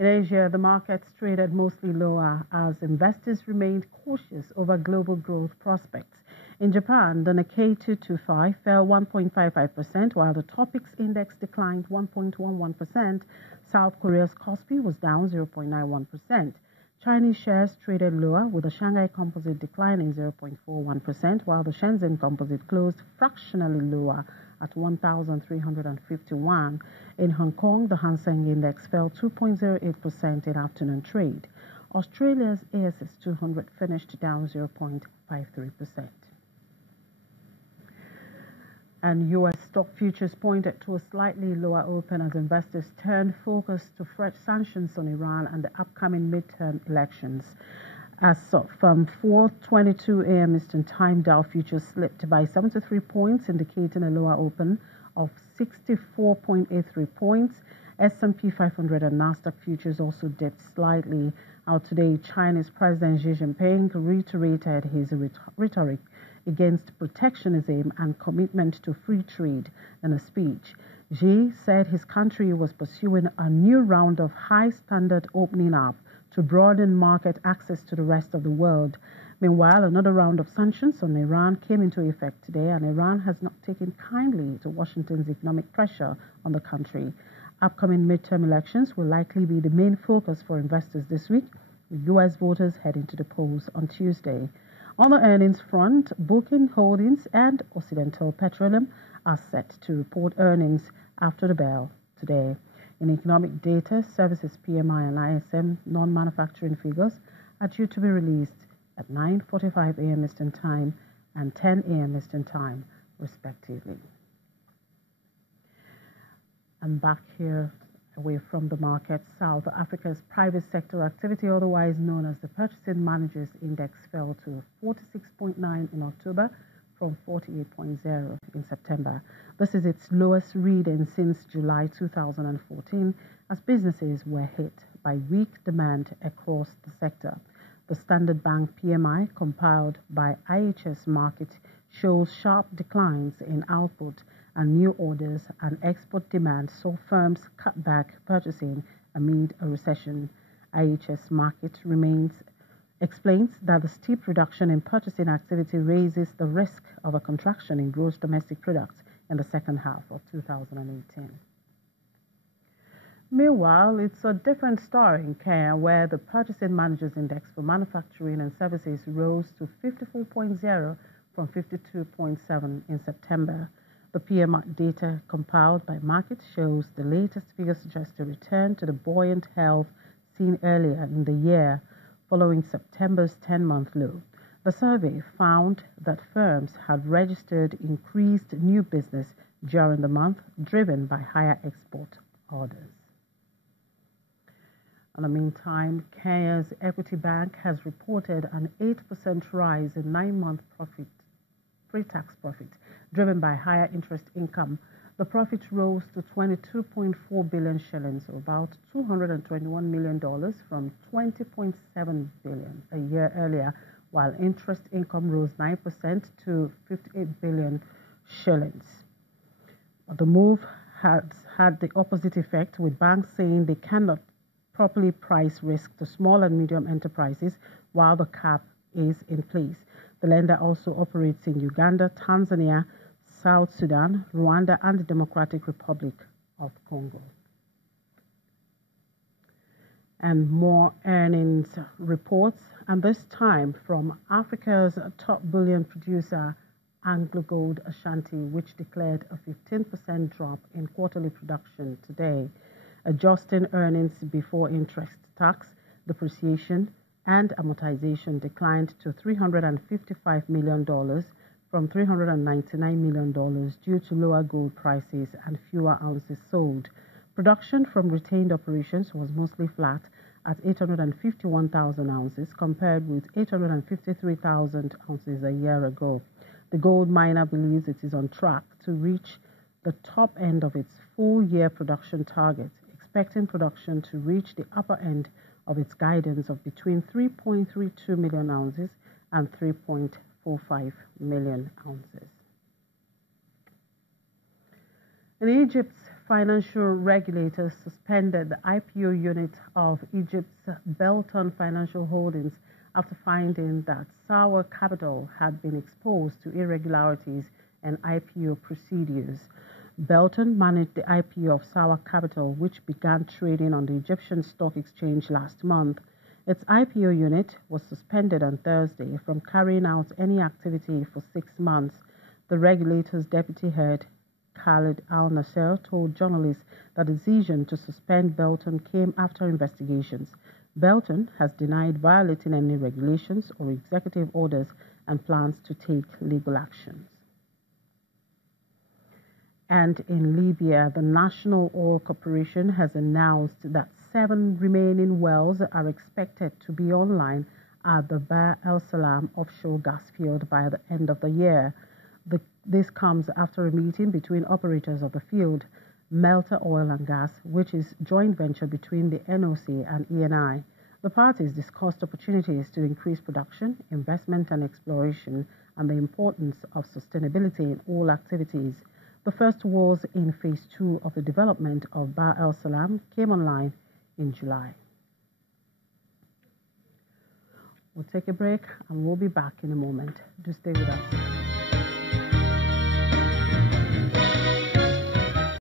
In Asia, the markets traded mostly lower as investors remained cautious over global growth prospects. In Japan, the Nikkei 225 fell 1.55%, while the Topix index declined 1.11%. South Korea's Kospi was down 0.91%. Chinese shares traded lower, with the Shanghai Composite declining 0.41%, while the Shenzhen Composite closed fractionally lower at 1,351. In Hong Kong, the Hang Seng Index fell 2.08% in afternoon trade. Australia's ASX 200 finished down 0.53%. And U.S. stock futures pointed to a slightly lower open as investors turned focus to fresh sanctions on Iran and the upcoming midterm elections. As from 4:22 a.m. Eastern Time, Dow futures slipped by 73 points, indicating a lower open of 64.83 points. S&P 500 and Nasdaq futures also dipped slightly. Out today, China's President Xi Jinping reiterated his rhetoric against protectionism and commitment to free trade in a speech. Xi said his country was pursuing a new round of high-standard opening up to broaden market access to the rest of the world. Meanwhile, another round of sanctions on Iran came into effect today, and Iran has not taken kindly to Washington's economic pressure on the country. Upcoming midterm elections will likely be the main focus for investors this week, with U.S. voters heading to the polls on Tuesday. On the earnings front, Booking Holdings and Occidental Petroleum are set to report earnings after the bell today. In economic data, services PMI and ISM non-manufacturing figures are due to be released at 9:45 a.m. Eastern Time and 10 a.m. Eastern Time, respectively. And back here, away from the market, South Africa's private sector activity, otherwise known as the Purchasing Managers Index, fell to 46.9 in October from 48.0 in September. This is its lowest reading since July 2014, as businesses were hit by weak demand across the sector. The Standard Bank PMI, compiled by IHS Markit, shows sharp declines in output and new orders, and export demand saw firms cut back purchasing amid a recession. IHS Markit explains that the steep reduction in purchasing activity raises the risk of a contraction in gross domestic product in the second half of 2018. Meanwhile, it's a different story in Kenya, where the Purchasing Managers Index for manufacturing and services rose to 54.0 from 52.7 in September. The PMI data compiled by Markit shows the latest figures suggest a return to the buoyant health seen earlier in the year, following September's 10-month low. The survey found that firms had registered increased new business during the month, driven by higher export orders. In the meantime, Kenya's Equity Bank has reported an 8% rise in 9-month pre-tax profit, driven by higher interest income. The profit rose to 22.4 billion shillings, or about $221 million, from 20.7 billion a year earlier, while interest income rose 9% to 58 billion shillings. The move has had the opposite effect, with banks saying they cannot properly price risk to small and medium enterprises while the cap is in place. The lender also operates in Uganda, Tanzania, South Sudan, Rwanda, and the Democratic Republic of Congo. And more earnings reports, and this time from Africa's top bullion producer, AngloGold Ashanti, which declared a 15% drop in quarterly production today. Adjusting earnings before interest, tax, depreciation, and amortization declined to $355 million from $399 million due to lower gold prices and fewer ounces sold. Production from retained operations was mostly flat at 851,000 ounces compared with 853,000 ounces a year ago. The gold miner believes it is on track to reach the top end of its full-year production target, expecting production to reach the upper end of its guidance of between 3.32 million ounces and 3.45 million ounces. And Egypt's financial regulators suspended the IPO unit of Egypt's Belton Financial Holdings after finding that Sour Capital had been exposed to irregularities in IPO procedures. Belton managed the IPO of Sour Capital, which began trading on the Egyptian Stock Exchange last month. Its IPO unit was suspended on Thursday from carrying out any activity for 6 months. The regulator's deputy head, Khalid Al Nasser, told journalists that the decision to suspend Belton came after investigations. Belton has denied violating any regulations or executive orders and plans to take legal actions. And in Libya, the National Oil Corporation has announced that 7 remaining wells are expected to be online at the Bahr el Salam offshore gas field by the end of the year. This comes after a meeting between operators of the field, Melter Oil and Gas, which is a joint venture between the NOC and ENI. The parties discussed opportunities to increase production, investment and exploration, and the importance of sustainability in all activities. The first wells in Phase 2 of the development of Bahr el Salam came online in July. We'll take a break and we'll be back in a moment. Do stay with us.